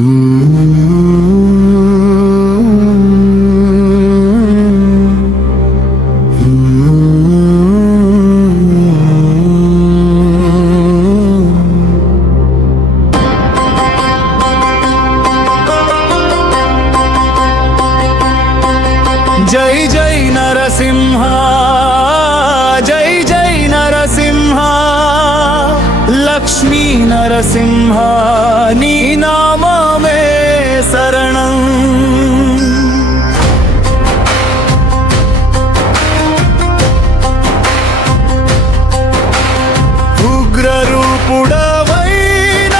జై జై నరసింహ, జై జై నరసింహ, లక్ష్మీ నరసింహ నీ నామమే శరణం. ఉగ్రరూపుడవైన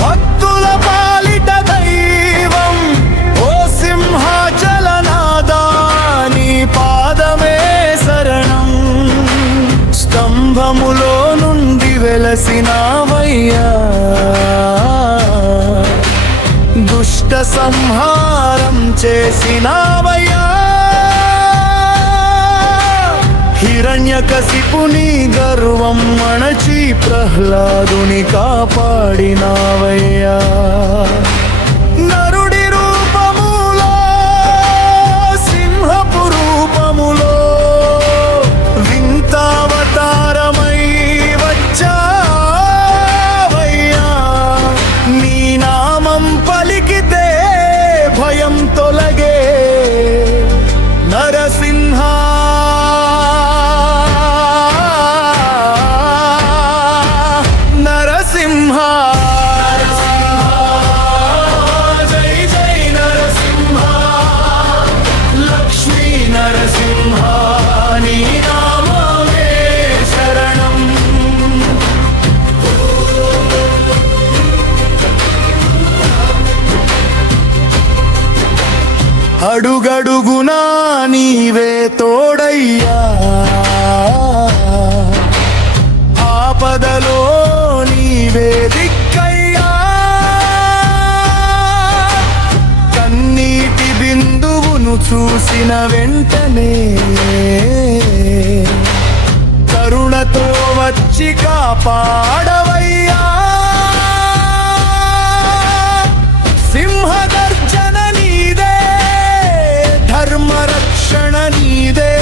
భక్తుల పాలిట దైవం, ఓ సింహాచలనాదా నీ పాదమే శరణం. స్తంభములో నుండి వెలసినావయ్యా, దుష్ట సంహారం చేసినావయ్యా. హిరణ్యకశిపుని గర్వం అణచి ప్రహ్లాదుని కాపాడినావయ్యా. నరుడి రూపములో, సింహపు రూపములో వింతావతారమై వచ్చావయ్యా. నీ నామం పలికితే భయం తొలగే నరసింహ. నరసింహ జై జై నరసింహ, లక్ష్మీ నరసింహ నీ నామమే శరణం. అడుగడుగునా నీవే తోడయ్యా, ఆపదలో నీవే దిక్కయ్యా. కన్నీటి బిందువును చూసిన వెంటనే కరుణతో వచ్చి కాపాడవయ్యా. సింహగర్జన నీదే, ధర్మరక్షణ నీదే,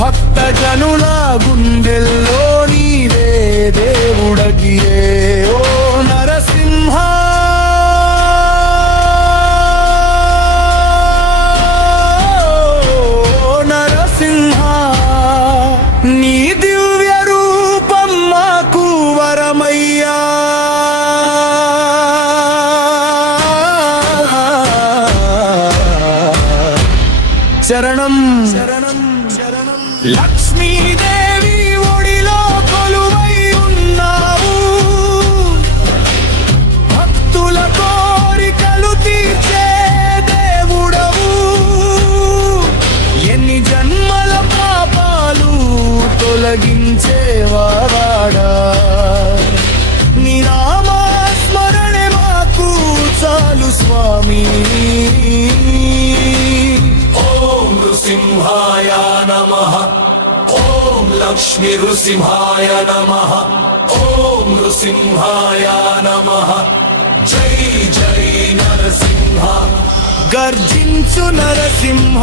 భక్త జనుల గుండెల్లో నీవే దేవుడగియే ఓ నరసింహ. నరసింహ నీ దివ్య రూపం మాకు వరమయ్యా. శరణం శరణం శరణం. లక్ష్మీదేవి ఒడిలో కొలువై ఉన్నావు, భక్తుల కోరికలు తీర్చే దేవుడవు. ఎన్ని జన్మల పాపాలు తొలగించేవాడా, నీ నామస్మరణే మాకు చాలు స్వామి. ఓం నృసింహాయ నమః, ఓం లక్ష్మీ నృసింహాయ నమః, ఓం నృసింహాయ నమః. జై జై నరసింహ, గర్జించు నరసింహ,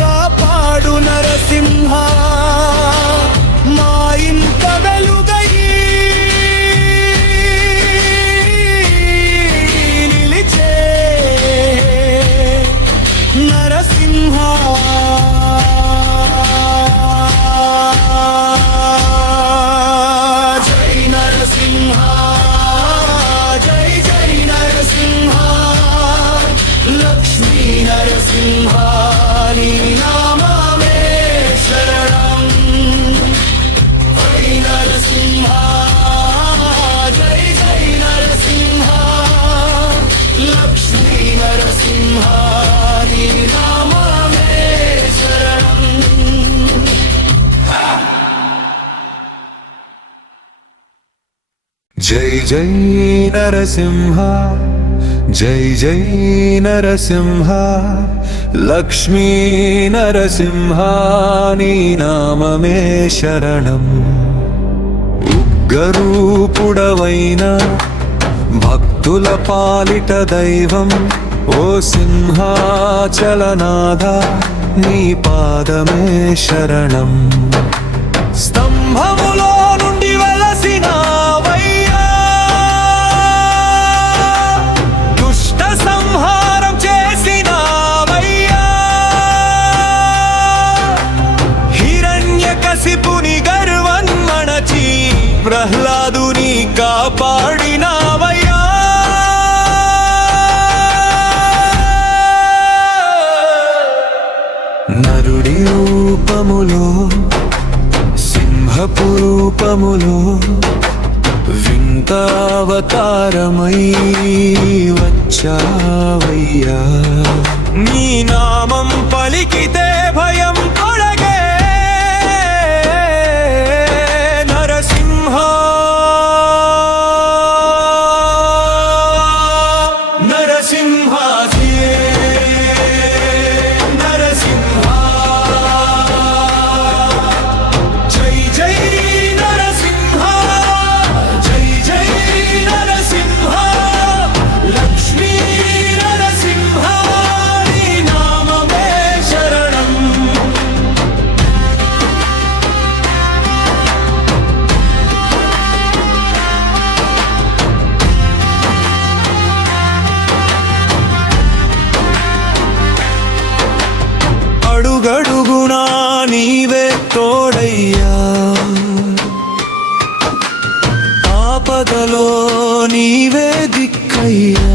కాపాడు నరసింహ. మా ఇంత వెలుగై నిలిచే నరసింహ. జై నరసింహ, జై జై నరసింహ, లక్ష్మీ నరసింహ నీ నామమే శరణం. జై నరసింహ, జై జై నరసింహ, లక్ష్మీ నరసింహ నీ నామమే శరణం. జై జై నరసింహ, జై జై నరసింహ, లక్ష్మీ నరసింహ నీ నామమే శరణం. ఉగ్రరూపుడవైన భక్త భక్తుల పాలిట దైవం ఓ సింహాచలనాథ నీ పాదమే శరణం స్తంభములో నుండి వెలసినావయ్యా దుష్ట సంహారం చేసినావయ్యా హిరణ్యకశిపుని గర్వన్మణచి ప్రహ్లాదుని కాపాడినావయ్యా నరుడి రూపములో సింహపు రూపములో వింత అవతారమై వచ్చావయ్యా నీ నామం పలికితే భయం తొలగే నరసింహ నరసింహ నరసింహ జై జై నరసింహ జై జై నరసింహ లక్ష్మీ నరసింహ నీ నామమే శరణం అడుగడుగునా నీవే తోడయ్యా ఆపదలో నీవే దిక్కయ్యా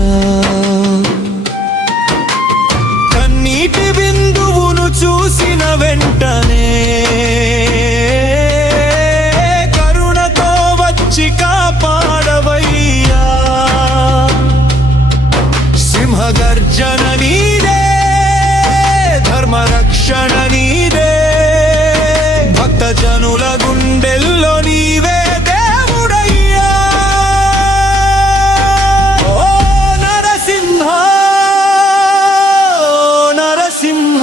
కన్నీటి బిందువును చూసిన వెంటనే కరుణతో వచ్చి కాపాడవయ్యా సింహగర్జన నీదే ధర్మరక్షణ నీదే భక్తజనుల గుండెల్లో నీవే దేవుడయ్యా ఓ నరసింహ నరసింహ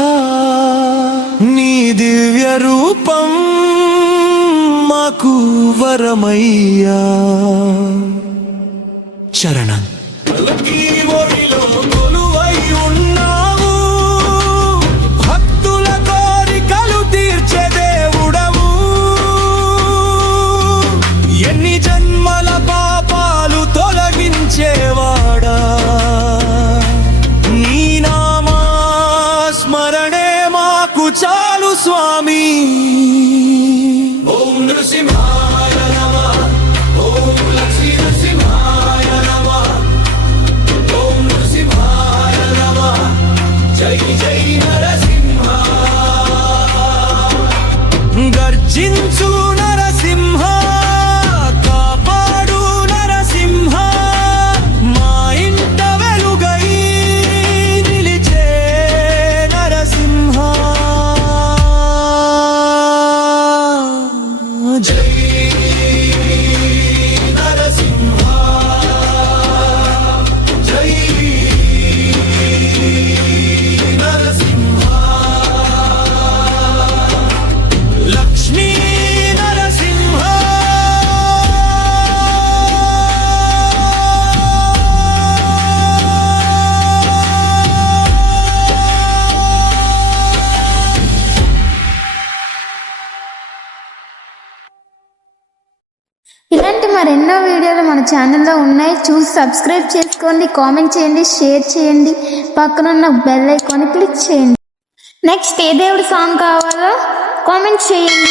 నీ దివ్య రూపం మాకు వరమయ్యా చరణం ఈ ఒడిలో కొలువై ఉన్నావు భక్తుల కోరికలు తీర్చే దేవుడవు ఎన్ని జన్మల పాపాలు తొలగించేవాడా నీ నామా స్మరణే మాకు చాలు స్వామి ఓం నృసింహాయ నమః ఓం లక్ష్మీ నృసింహాయ నమః ఓం నృసింహాయ నమః జై జై నరసింహ గర్జించు నరసింహ కాపాడు నరసింహ మా ఇంట వెలుగై నిలిచే నరసింహ జై నరసింహ జై నరసింహ లక్ష్మీ నరసింహ ఇలాంటి మరెన్నో వీడియోలు మన ఛానల్లో ఉన్నాయి. చూసి సబ్స్క్రైబ్ చేసుకోండి, కామెంట్ చేయండి, షేర్ చేయండి, పక్కనున్న బెల్ ఐకాన్ క్లిక్ చేయండి. నెక్స్ట్ ఏ దేవుడి సాంగ్ కావాలో కామెంట్ చేయండి.